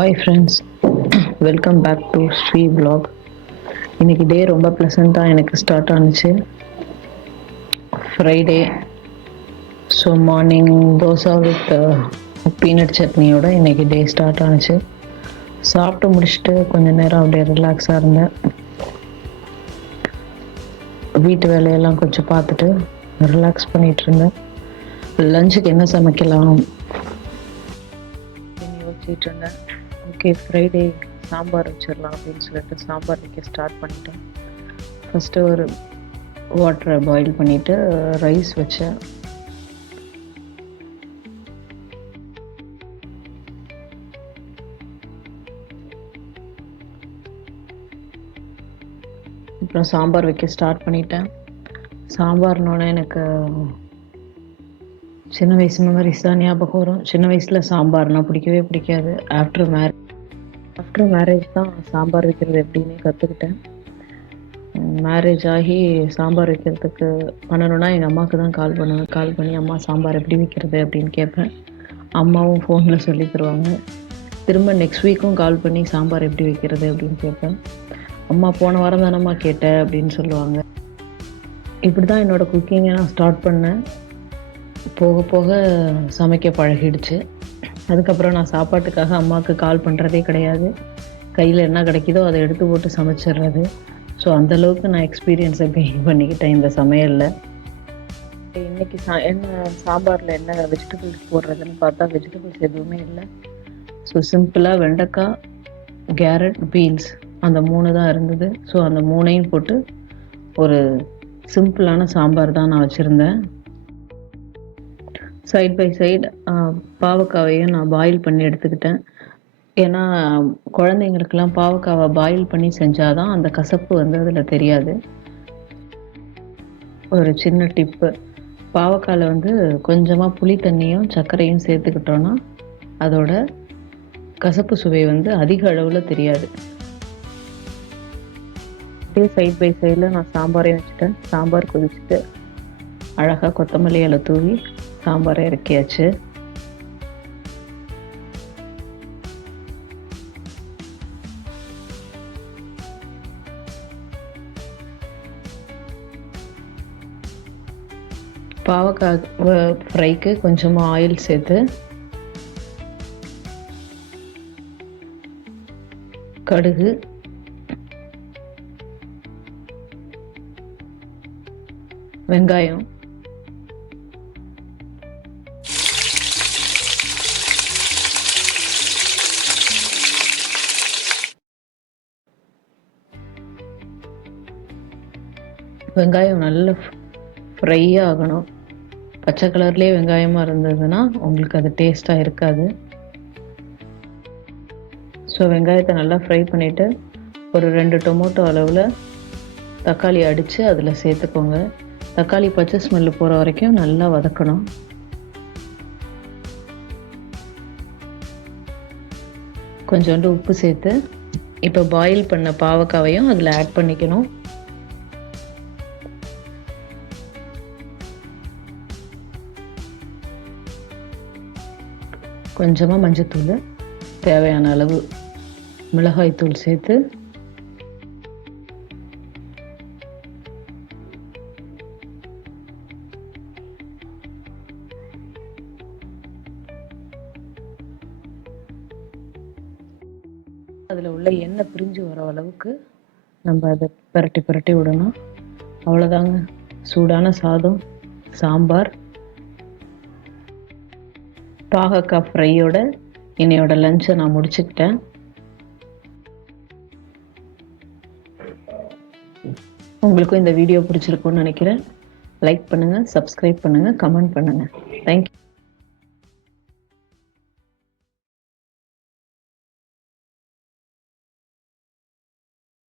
Hi friends, welcome back to Sri vlog. இன்னைக்கு day ரொம்ப ப்ளசண்ட்டாக எனக்கு ஸ்டார்ட் ஆனுச்சு. Friday. So morning dosa with peanut சட்னியோட இன்னைக்கு டே ஸ்டார்ட் ஆனுச்சு. சாப்பிட்டு முடிச்சுட்டு கொஞ்ச நேரம் அப்படியே ரிலாக்ஸாக இருந்தேன். வீட்டு வேலையெல்லாம் கொஞ்சம் பார்த்துட்டு ரிலாக்ஸ் பண்ணிகிட்டு இருந்தேன். லஞ்சுக்கு என்ன சமைக்கலாம் யோசிச்சுட்டு இருந்தேன். ஓகே, ஃப்ரைடே சாம்பார் வச்சிடலாம் அப்படின்னு சொல்லிட்டு சாம்பார் வைக்க ஸ்டார்ட் பண்ணிட்டேன். ஃபஸ்ட்டு ஒரு வாட்டரை பாயில் பண்ணிவிட்டு ரைஸ் வச்சேன். அப்புறம் சாம்பார் வைக்க ஸ்டார்ட் பண்ணிட்டேன். சாம்பார்னோடனே எனக்கு சின்ன வயசு மெமரிஸ் தான் ஞாபகம் வரும். சின்ன வயசில் சாம்பார்னால் பிடிக்கவே பிடிக்காது. ஆஃப்டர் மேரேஜ் தான் சாம்பார் வைக்கிறது எப்படின்னு கற்றுக்கிட்டேன். மேரேஜ் ஆகி சாம்பார் வைக்கிறதுக்கு பண்ணணுன்னா எங்கள் அம்மாவுக்கு தான் கால் பண்ணி அம்மா சாம்பார் எப்படி வைக்கிறது அப்படின்னு கேட்பேன். அம்மாவும் ஃபோனில் சொல்லி தருவாங்க. திரும்ப நெக்ஸ்ட் வீக்கும் கால் பண்ணி சாம்பார் எப்படி வைக்கிறது அப்படின்னு கேட்பேன். அம்மா போன வாரம் தானம்மா கேட்டேன் அப்படின்னு சொல்லுவாங்க. இப்படி தான் என்னோடய குக்கிங்கை நான் ஸ்டார்ட் பண்ணேன். போக போக சமைக்க பழகிடுச்சு. அதுக்கப்புறம் நான் சாப்பாட்டுக்காக அம்மாவுக்கு கால் பண்ணுறதே கிடையாது. கையில் என்ன கிடைக்குதோ அதை எடுத்து போட்டு சமைச்சிடுறது. ஸோ அந்தளவுக்கு நான் எக்ஸ்பீரியன்ஸை கெயின் பண்ணிக்கிட்டேன் இந்த சமையலில். இன்றைக்கி என்ன சாம்பாரில் என்ன வெஜிடபிள்ஸ் போடுறதுன்னு பார்த்தா வெஜிடபிள்ஸ் எதுவுமே இல்லை. ஸோ சிம்பிளாக வெண்டைக்காய், கேரட், பீன்ஸ் அந்த 3 தான் இருந்தது. ஸோ அந்த 3ஐயும் போட்டு ஒரு சிம்பிளான சாம்பார் தான் நான் வச்சுருந்தேன். சைட் பை சைடு பாவக்காவையும் நான் பாயில் பண்ணி எடுத்துக்கிட்டேன். ஏன்னா குழந்தைங்களுக்கெல்லாம் பாவக்காவை பாயில் பண்ணி செஞ்சால் தான் அந்த கசப்பு அதில் தெரியாது. ஒரு சின்ன டிப்பு, பாவக்காயில் கொஞ்சமாக புளி தண்ணியும் சர்க்கரையும் சேர்த்துக்கிட்டோன்னா அதோட கசப்பு சுவை அதிக அளவில் தெரியாது. இதே சைட் பை சைடில் நான் சாம்பாரையும் வச்சுட்டேன். சாம்பார் கொதிச்சுட்டு அழகாக கொத்தமல்லி இலை தூவி சாம்பாரை இறக்கியாச்சு. பாவக்காய் ஃப்ரைக்கு கொஞ்சமாக ஆயில் சேர்த்து கடுகு, வெங்காயம், வெங்காயம் நல்ல ஃப்ரை ஆகணும். பச்சை கலர்லேயே வெங்காயமாக இருந்ததுன்னா உங்களுக்கு அது டேஸ்ட்டாக இருக்காது. ஸோ வெங்காயத்தை நல்லா ஃப்ரை பண்ணிவிட்டு ஒரு 2 டொமேட்டோ அளவில் தக்காளி அடித்து அதில் சேர்த்துக்கோங்க. தக்காளி பச்சை ஸ்மெல்லு போகிற வரைக்கும் நல்லா வதக்கணும். கொஞ்சோண்டு உப்பு சேர்த்து இப்போ பாயில் பண்ண பாவக்காவையும் அதில் ஆட் பண்ணிக்கணும். கொஞ்சமாக மஞ்சத்தூள், தேவையான அளவு மிளகாய்த்தூள் சேர்த்து அதில் உள்ள எண்ணெய் பிரிஞ்சு வர அளவுக்கு நம்ம அதை பிரட்டி விடணும். அவ்வளோதாங்க, சூடான சாதம், சாம்பார், பாகக்காய் ஃப்ரையோட என்னையோட லஞ்சை நான் முடிச்சுக்கிட்டேன். உங்களுக்கும் இந்த வீடியோ பிடிச்சிருக்குன்னு நினைக்கிறேன். லைக் பண்ணுங்கள், சப்ஸ்கிரைப் பண்ணுங்கள், கமெண்ட் பண்ணுங்கள். தேங்க்யூ.